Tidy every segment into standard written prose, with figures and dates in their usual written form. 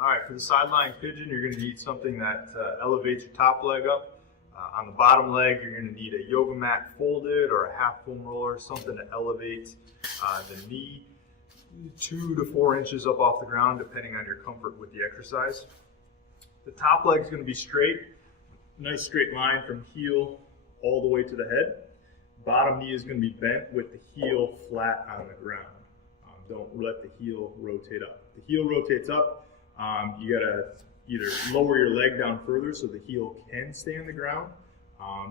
All right, for the sideline pigeon, you're going to need something that elevates your top leg up. On the bottom leg, you're going to need a yoga mat folded or a half foam roller, something to elevate the knee 2 to 4 inches up off the ground, depending on your comfort with the exercise. The top leg is going to be straight, nice straight line from heel all the way to the head. Bottom knee is going to be bent with the heel flat on the ground. Don't let the heel rotate up. If the heel rotates up, you got to either lower your leg down further so the heel can stay on the ground.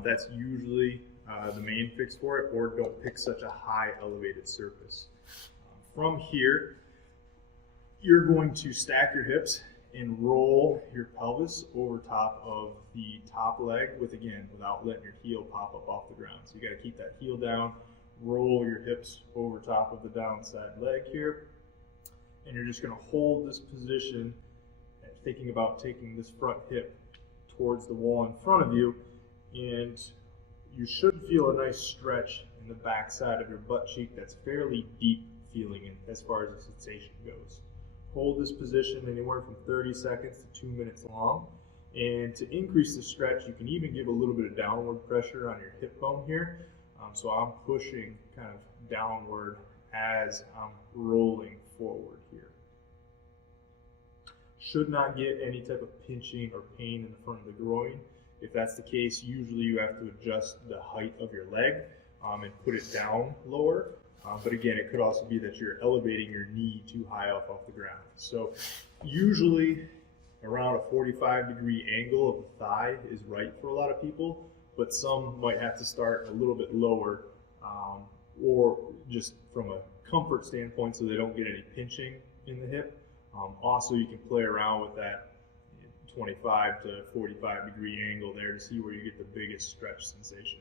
That's usually the main fix for it, or don't pick such a high elevated surface. From here, you're going to stack your hips and roll your pelvis over top of the top leg without letting your heel pop up off the ground. So you got to keep that heel down, roll your hips over top of the downside leg here, and you're just going to hold this position, thinking about taking this front hip towards the wall in front of you, and you should feel a nice stretch in the back side of your butt cheek that's fairly deep feeling as far as the sensation goes. Hold this position anywhere from 30 seconds to 2 minutes long, and to increase the stretch, you can even give a little bit of downward pressure on your hip bone here. So I'm pushing kind of downward as I'm rolling forward here. Should not get any type of pinching or pain in the front of the groin. If that's the case, usually you have to adjust the height of your leg and put it down lower. But again, it could also be that you're elevating your knee too high up off the ground. So usually around a 45-degree angle of the thigh is right for a lot of people, but some might have to start a little bit lower or just from a comfort standpoint so they don't get any pinching in the hip. Also, you can play around with that 25 to 45-degree angle there to see where you get the biggest stretch sensation.